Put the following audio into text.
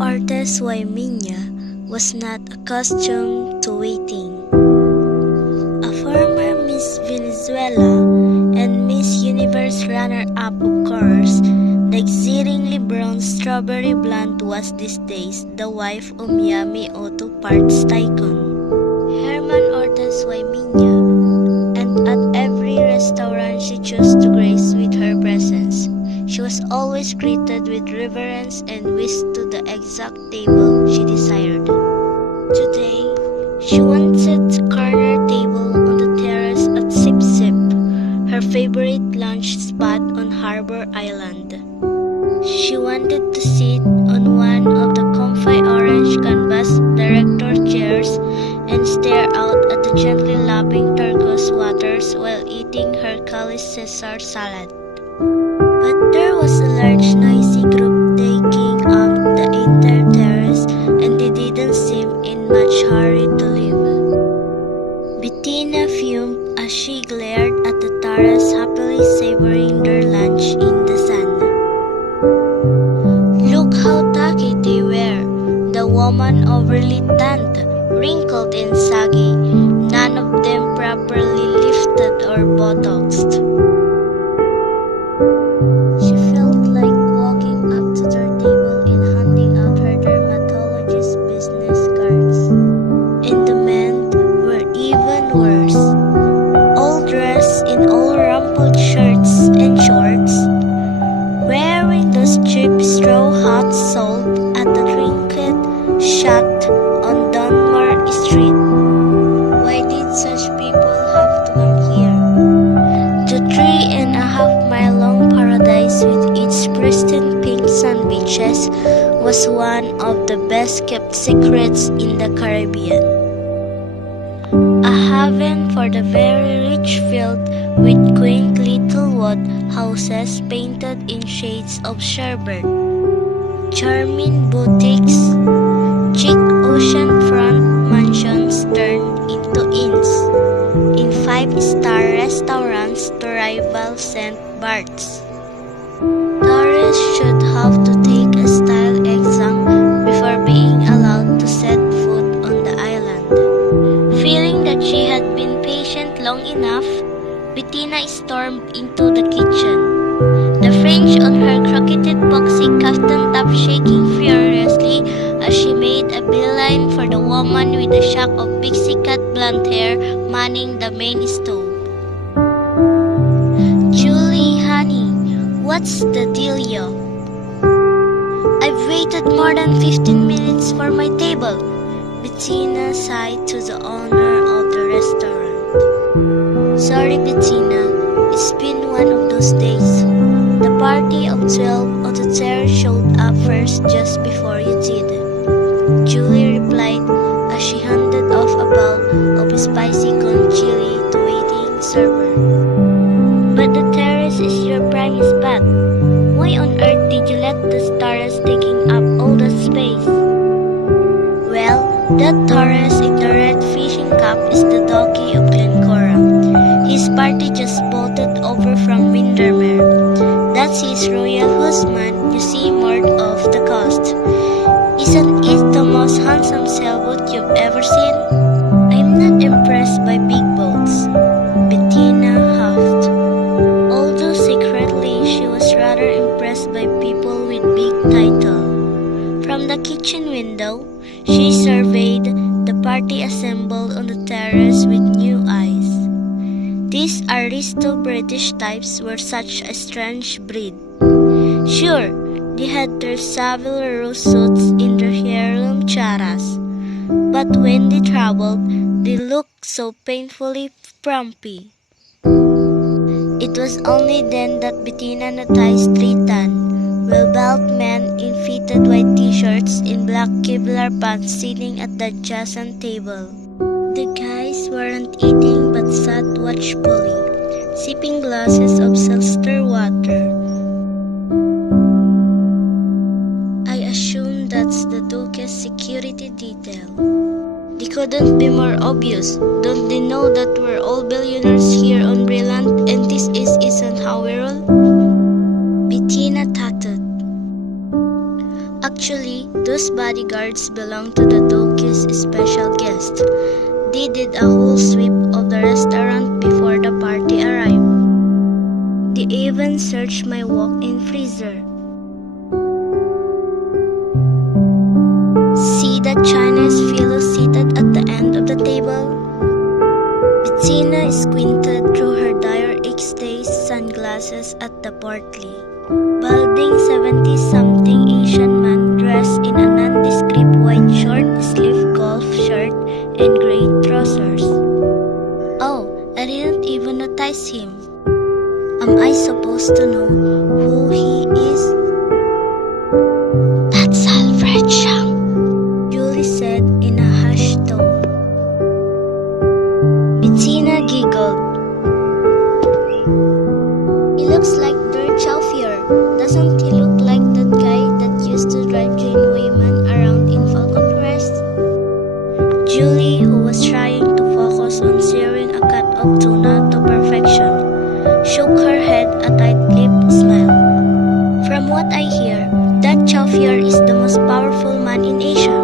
Ortiz Guaymiña was not accustomed to waiting. A former Miss Venezuela and Miss Universe runner-up, of course, the exceedingly brown strawberry blonde was these days the wife of Miami Auto Parts tycoon Herman Ortiz Guaymiña, and at every restaurant she chose to grace with her presence, she was always greeted with reverence and whisked to the exact table she desired. Today, she wanted a corner table on the terrace at Sip Sip, her favorite lunch spot on Harbor Island. She wanted to sit on one of the comfy orange canvas director chairs and stare out at the gently lapping turquoise waters while eating her Calis Caesar salad. But there was a large noisy group taking up the entire terrace, and they didn't seem in much hurry to leave. Bettina fumed as she glared at the terrace, happily savoring their lunch in the sun. Look how tacky they were, the woman overly tanned, wrinkled and saggy, none of them properly lifted or botoxed. She felt like walking up to their table and handing out her dermatologist business cards. And the men were even worse, all dressed in all rumpled shirts and shorts, wearing those cheap straw hats sold at the trinket shop on Dunmore Street. Why did such people have to come here? The 3.5-mile-long paradise with its pristine pink sandwiches was one of the best-kept secrets in the Caribbean. A haven for the very rich filled with quaint little wood houses painted in shades of sherbet, charming boutiques, chic oceanfront mansions turned into inns, in five-star restaurants to rival St. Bart's. Tourists should have to take a style exam before being allowed to set foot on the island. Feeling that she had been patient long enough, Bettina stormed into the kitchen, the fringe on her crocketed boxy kaftan top shaking furiously as she made a beeline for the woman with a shock of pixie cut blonde hair manning the main stove. Julie, honey, what's the dealio? I've waited more than 15 minutes for my table, Bettina sighed to the owner of the restaurant. Sorry, Bettina, it's been one of those days. The party of 12 on the terrace showed up first just before you did, Julie replied as she handed off a bowl of spicy corn chili to a waiting server. But the terrace is your prime spot. Why on earth did you let the terrace taking up all that space? Well, that terrace in the red fishing cap is the doggy of Glencora. His party just bolted over from Windermere. That's his royal husband you see moored off the coast. Isn't it the most handsome sailboat you've ever seen? I'm not impressed by big boats, Bettina huffed. Although secretly she was rather impressed by people with big title. From the kitchen window, she surveyed the party assembled on the terrace with new eyes. These aristo British types were such a strange breed. Sure, they had their Savile Row suits in their heirloom charas, but when they traveled, they looked so painfully frumpy. It was only then that Bettina noticed three tan, well-built men in fitted white t-shirts and black Kevlar pants sitting at the adjacent table. The guys weren't eating but sat watchfully, sipping glasses of seltzer water. I assume that's the Duke's security detail. They couldn't be more obvious. Don't they know that we're all billionaires here on Brilliant and this isn't how we roll? Bettina tattooed. A Actually, those bodyguards belong to the Duke's special guest. They did a whole sweep of the restaurant before the party arrived. They even searched my walk-in freezer. See that Chinese fellow seated at the end of the table? Bettina squinted through her Dior X-Days sunglasses at the portly, balding 70-something Asian man dressed in a nondescript white short-sleeved golf shirt and gray trousers. Oh, I didn't even notice him. Am I supposed to know who he is? That's Alfred Xiang, Julie said in a hushed tone. Bettina giggled. He looks like Dirk Chauffier. Doesn't he look like that guy that used to drive Jane Wayman around in Falcon Crest? Julie, who was trying to focus on searing a cut of tuna to perfection, shook her head a tight-lipped smile. From what I hear, that Chauffier is the most powerful man in Asia.